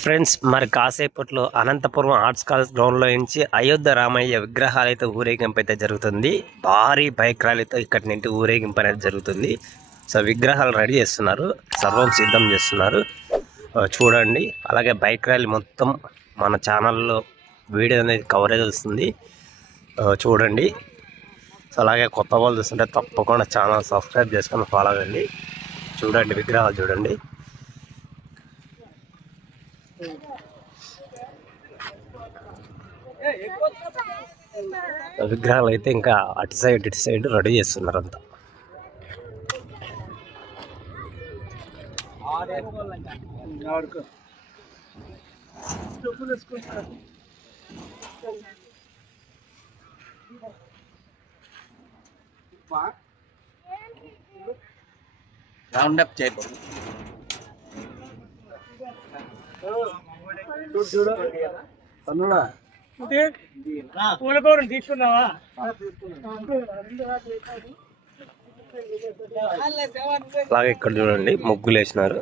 Friends, మరి కాసేపట్లో Anantapuram arts college గ్రౌండ్లో నుంచి అయోధ్య రామయ్య విగ్రహాలైతే ఊరేగింపు అయితే జరుగుతుంది. భారీ బైక్ ర్యాలీతో ఇక్కడి నుండి ఊరేగింపు అనేది జరుగుతుంది. సో విగ్రహాలు రెడీ చేస్తున్నారు, సర్వం సిద్ధం చేస్తున్నారు. చూడండి, అలాగే బైక్ ర్యాలీ మొత్తం మన ఛానల్లో వీడియో అనేది కవరేజ్ వస్తుంది, చూడండి. సో అలాగే కొత్త వాళ్ళు చూస్తుంటే తప్పకుండా ఛానల్ సబ్స్క్రైబ్ చేసుకొని ఫాలో అవ్వండి. చూడండి, విగ్రహాలు చూడండి. విగ్రహాలు అయితే ఇంకా అటు సైడ్ ఇటు సైడ్ రెడీ చేస్తున్నారు అంతా. రౌండ్ అప్ చేయబో పూలకూరను తీసుకున్నావా? అలాగే ఇక్కడ చూడండి, ముగ్గులు వేసినారు.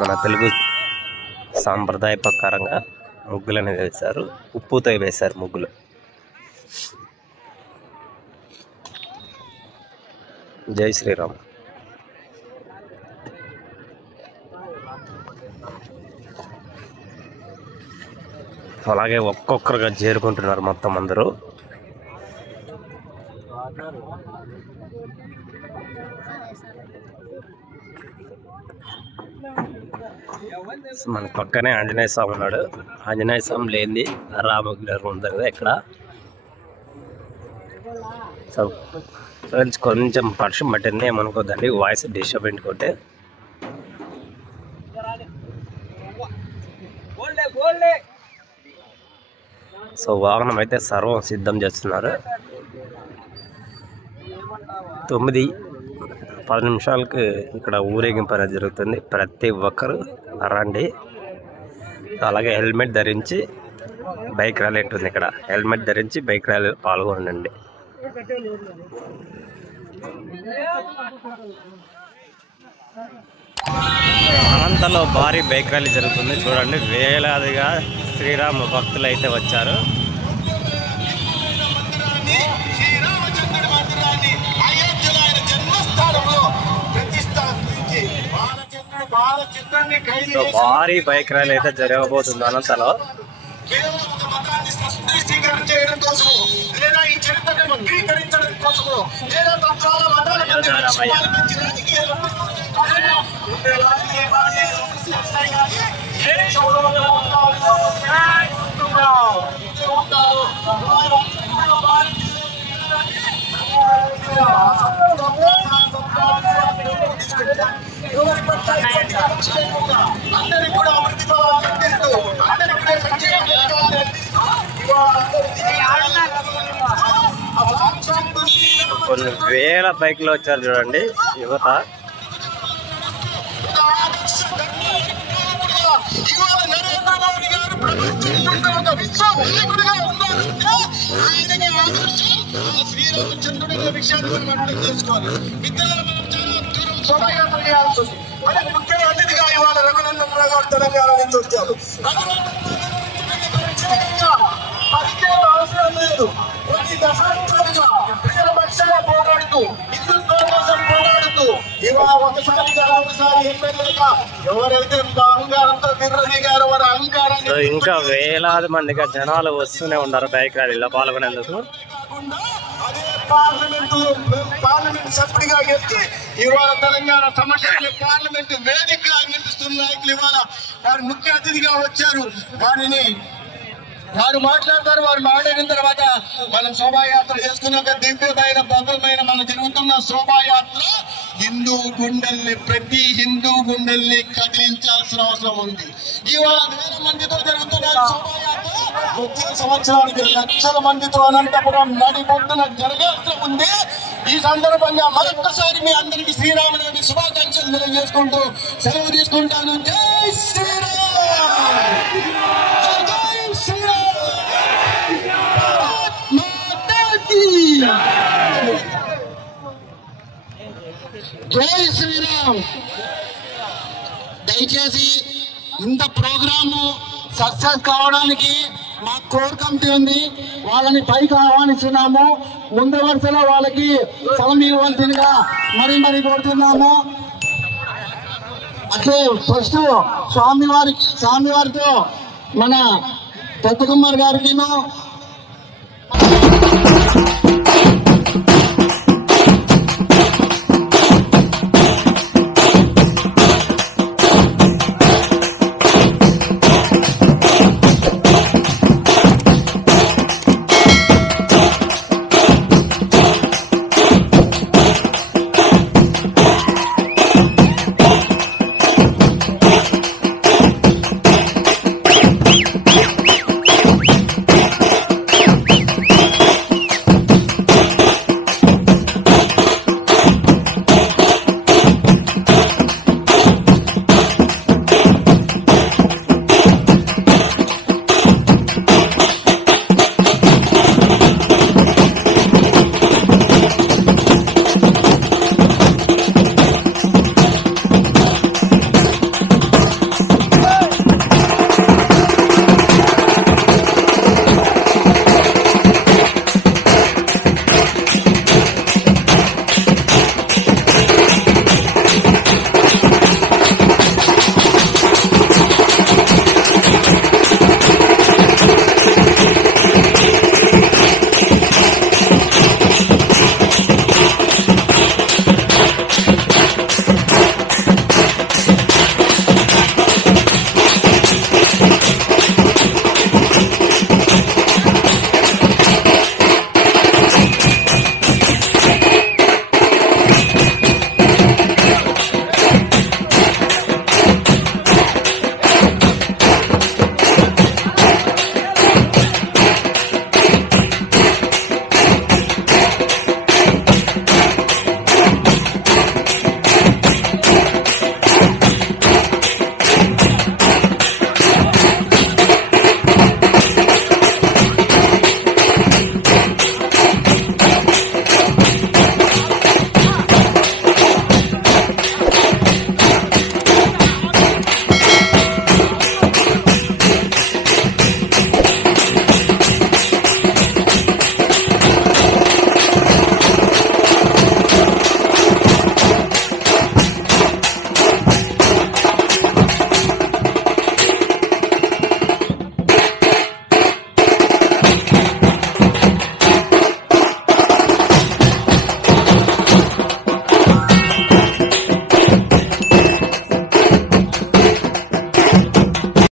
మన తెలుగు సాంప్రదాయ ప్రకారంగా ముగ్గులు అనేది వేశారు, ఉప్పుతో వేశారు ముగ్గులు. జై శ్రీరామ్. అలాగే ఒక్కొక్కరుగా చేరుకుంటున్నారు మొత్తం అందరూ. మన పక్కనే ఆంజనేయ స్వామి ఉన్నాడు. ఆంజనేయ స్వామి లేనిది రామగిరి ఉంది కదా ఇక్కడ. సో ఫ్రెండ్స్, కొంచెం వర్షం పట్టింది, ఏమనుకోద్దండి, వాయిస్ డిస్టర్బ్ ఇంటుకుంటే. సో వాహనం అయితే సర్వం సిద్ధం చేస్తున్నారు. 9-10 నిమిషాలకు ఇక్కడ ఊరేగింపు అనేది జరుగుతుంది. ప్రతి ఒక్కరు రండి. అలాగే హెల్మెట్ ధరించి బైక్ ర్యాలీ ఉంటుంది. ఇక్కడ హెల్మెట్ ధరించి బైక్ ర్యాలీ పాల్గొనండి. అనంతలో భారీ బైక్ ర్యాలీ జరుగుతుంది. చూడండి, వేలాదిగా శ్రీరామ భక్తులు అయితే వచ్చారు. భారీ బైక్ ర్యాలీ అయితే జరగబోతుంది అనంతలో. కొన్ని వేల బైక్లు వచ్చారు చూడండి యువత. శ్రీరామచంద్రుడి విషయాన్ని మనం అర్థం చేసుకోవాలి. విద్యలో మనం చాలా దూరం శోభాయాత్ర చేయాల్సి ఉంది. అదే ముఖ్య అతిథిగా ఇవాళ రఘునందన్ రావు గారు తెలంగాణ నుంచి వచ్చారు. పరిచయం అవసరం లేదు. ప్రతి దశాబ్దాలుగా ప్రజల పక్షాన పోరాడుతూ, హిందుత్వం కోసం పోరాడుతూ, ఇవాళ ఒకసారి ఎమ్మెల్యేగా ఎవరైతే అహంకారంతో విర్రదిగారో వారి అహంకారాన్ని ఇంకా వేలాది మందిగా జనాలు వస్తూనే ఉన్నారు బైక్ ర్యాలీలో పాల్గొనేందుకు. అదే పార్లమెంట్ సభ్యుడిగా ఎత్తి ఇవాళ తెలంగాణ సమస్యలు పార్లమెంట్ వేదికగా నిలుస్తున్న నాయకులు ఇవాళ వారు ముఖ్య అతిథిగా వచ్చారు. వారు మాట్లాడతారు. వారు మాట్లాడిన తర్వాత మనం శోభాయాత్ర చేసుకున్నాక దివ్యమైన భవ్యమైన మనం జరుగుతున్న శోభాయాత్ర ప్రతి హిందూ గుండెల్ని కదిలించాల్సిన అవసరం ఉంది. ఇవాళ వేల మందితో జరుగుతున్న శోభాయాత్ర వచ్చే సంవత్సరానికి లక్షల మందితో అనంతపురం నడిబొడ్డున జరగాల్సి ఉంది. ఈ సందర్భంగా మరొక్కసారి మీ అందరికీ శ్రీరామనవమి శుభాకాంక్షలు తెలియజేసుకుంటూ సెలవు తీసుకుంటాను. జై శ్రీరామ్. జై శ్రీరామ్. దయచేసి ఇంత ప్రోగ్రాము సక్సెస్ కావడానికి మా కోర్ కమిటీ ఉంది, వాళ్ళని పైకి ఆహ్వానిస్తున్నాము. ముందు వరుసలో వాళ్ళకి స్థలం ఇవ్వాల్సిందిగా మరి కోరుతున్నాము. అట్లే ఫస్ట్ స్వామివారితో మన పెద్ద కుమార్ గారికి